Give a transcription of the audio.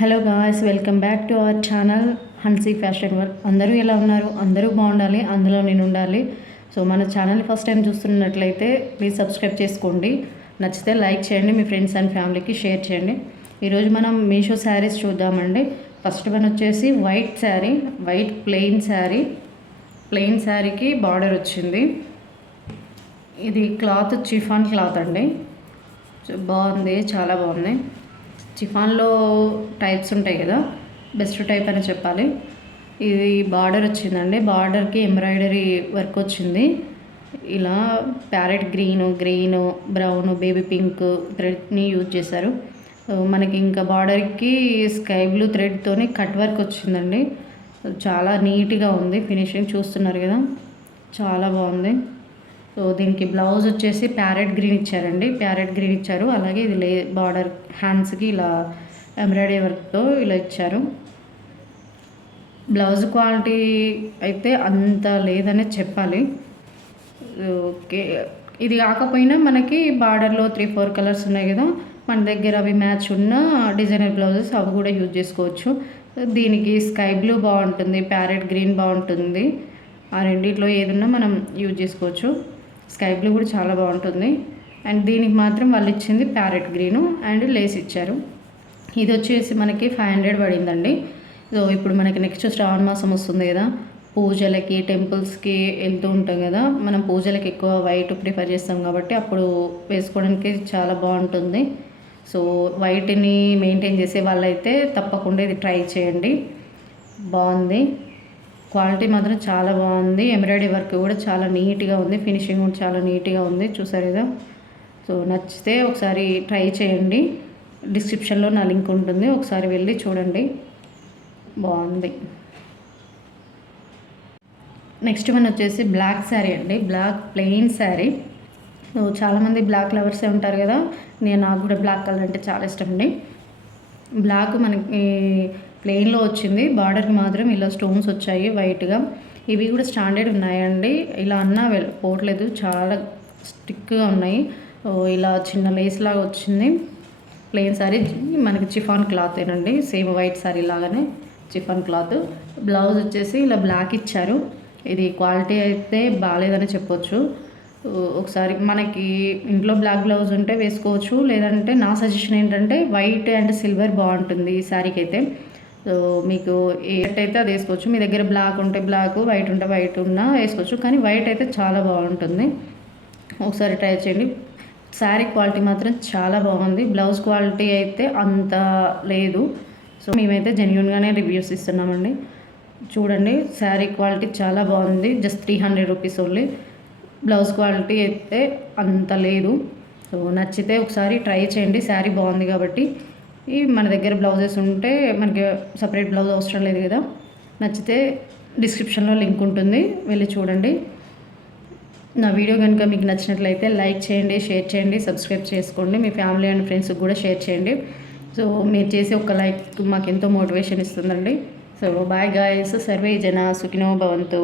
Hello guys, welcome back to our channel హన్సీ fashion world. అందరూ ఎలా ఉన్నారు? అందరూ బాగుండాలి, అందులో నేను ఉండాలి. సో మన ఛానల్ ఫస్ట్ టైం చూస్తున్నట్లయితే ప్లీజ్ సబ్స్క్రైబ్ చేసుకోండి. నచ్చితే లైక్ చేయండి, మీ ఫ్రెండ్స్ అండ్ ఫ్యామిలీకి షేర్ చేయండి. ఈరోజు మనం మీషో శారీస్ చూద్దామండి. ఫస్ట్ వన్ వచ్చేసి వైట్ శారీ, వైట్ ప్లెయిన్ శారీకి బార్డర్ వచ్చింది. ఇది క్లాత్ చిఫాన్ క్లాత్ అండి. బాగుంది, చాలా బాగుంది. చిఫాన్లో టైప్స్ ఉంటాయి కదా, బెస్ట్ టైప్ అని చెప్పాలి. ఇది బార్డర్ వచ్చిందండి. బార్డర్కి ఎంబ్రాయిడరీ వర్క్ వచ్చింది. ఇలా parrot green, brown, baby pink థ్రెడ్ని యూజ్ చేశారు. మనకి ఇంకా బార్డర్కి స్కై బ్లూ థ్రెడ్తోని కట్ వర్క్ వచ్చిందండి. చాలా నీట్గా ఉంది. ఫినిషింగ్ చూస్తున్నారు కదా, చాలా బాగుంది. సో దీనికి బ్లౌజ్ వచ్చేసి ప్యారెట్ గ్రీన్ ఇచ్చారు. అలాగే ఇది బార్డర్ హ్యాండ్స్కి ఇలా ఎంబ్రాయిడరీ వర్క్తో ఇలా ఇచ్చారు. బ్లౌజ్ క్వాలిటీ అయితే అంత లేదనే చెప్పాలి. ఓకే, ఇది కాకపోయినా మనకి బార్డర్లో 3-4 కలర్స్ ఉన్నాయి కదా, మన దగ్గర అవి మ్యాచ్ ఉన్న డిజైనర్ బ్లౌజెస్ అవి కూడా యూజ్ చేసుకోవచ్చు. దీనికి స్కై బ్లూ బాగుంటుంది, ప్యారెట్ గ్రీన్ బాగుంటుంది. ఆ రెండిట్లో ఏదన్నా మనం యూజ్ చేసుకోవచ్చు. స్కై బ్లూ కూడా చాలా బాగుంటుంది. అండ్ దీనికి మాత్రం వాళ్ళు ఇచ్చింది ప్యారెట్ గ్రీను అండ్ లేస్ ఇచ్చారు. ఇది వచ్చేసి మనకి 500 పడిందండి. సో ఇప్పుడు మనకి నెక్స్ట్ శ్రావణ మాసం వస్తుంది కదా, పూజలకి టెంపుల్స్కి వెళ్తూ ఉంటాం కదా. మనం పూజలకి ఎక్కువ వైట్ ప్రిఫర్ చేస్తాం కాబట్టి అప్పుడు వేసుకోవడానికి చాలా బాగుంటుంది. సో వైట్ని మెయింటైన్ చేసే వాళ్ళైతే తప్పకుండా ఇది ట్రై చేయండి. బాగుంది, క్వాలిటీ మాత్రం చాలా బాగుంది. ఎంబ్రాయిడరీ వర్క్ కూడా చాలా నీట్గా ఉంది. ఫినిషింగ్ కూడా చాలా నీట్గా ఉంది, చూసారు కదా. సో నచ్చితే ఒకసారి ట్రై చేయండి. డిస్క్రిప్షన్లో నా లింక్ ఉంటుంది, ఒకసారి వెళ్ళి చూడండి. బాగుంది. నెక్స్ట్ వన్ వచ్చేసి బ్లాక్ శారీ అండి. Black plain sari. సో చాలామంది బ్లాక్ లవర్సే ఉంటారు కదా, నాకు కూడా బ్లాక్ కలర్ అంటే చాలా ఇష్టం అండి. బ్లాక్ మనకి ప్లెయిన్లో వచ్చింది. బార్డర్కి మాత్రం ఇలా స్టోన్స్ వచ్చాయి వైట్గా. ఇవి కూడా స్టాండర్డ్ ఉన్నాయండి. ఇలా అన్నా పోవట్లేదు, చాలా స్టిక్గా ఉన్నాయి. ఇలా చిన్న లేస్ లాగా వచ్చింది. ప్లెయిన్ శారీ మనకి చిఫాన్ క్లాత్ ఏనండి, సేమ్ వైట్ శారీ లాగానే చిఫాన్ క్లాత్. బ్లౌజ్ వచ్చేసి ఇలా బ్లాక్ ఇచ్చారు. ఇది క్వాలిటీ అయితే బాగాలేదని చెప్పొచ్చు. ఒకసారి మనకి ఇంట్లో బ్లాక్ బ్లౌజ్ ఉంటే వేసుకోవచ్చు, లేదంటే నా సజెషన్ ఏంటంటే వైట్ అండ్ సిల్వర్ బాగుంటుంది ఈ శారీకి అయితే. సో మీకు అయితే అది వేసుకోవచ్చు. మీ దగ్గర బ్లాక్ ఉంటే బ్లాక్, వైట్ ఉంటే వైట్ ఉన్నా వేసుకోవచ్చు, కానీ వైట్ అయితే చాలా బాగుంటుంది. ఒకసారి ట్రై చేయండి. శారీ క్వాలిటీ మాత్రం చాలా బాగుంది. బ్లౌజ్ క్వాలిటీ అయితే అంత లేదు. సో మేమైతే జెన్యూన్గానే రివ్యూస్ ఇస్తున్నామండి. చూడండి, శారీ క్వాలిటీ చాలా బాగుంది. Just 300 rupees only. Blouse quality అయితే అంత లేదు. సో నచ్చితే ఒకసారి ట్రై చేయండి. శారీ బాగుంది కాబట్టి. మన దగ్గర బ్లౌజెస్ ఉంటే మనకి సపరేట్ బ్లౌజ్ అవసరం లేదు కదా. నచ్చితే డిస్క్రిప్షన్లో లింక్ ఉంటుంది, వెళ్ళి చూడండి. నా వీడియో కనుక మీకు నచ్చినట్లయితే లైక్ చేయండి, షేర్ చేయండి, సబ్స్క్రైబ్ చేసుకోండి. మీ ఫ్యామిలీ అండ్ ఫ్రెండ్స్కి కూడా షేర్ చేయండి. సో మీరు చేసే ఒక లైక్ మాకు ఎంతో మోటివేషన్ ఇస్తుందండి. సో బాయ్ గాయ్స్, సర్వే జన సుఖినో భవంతు.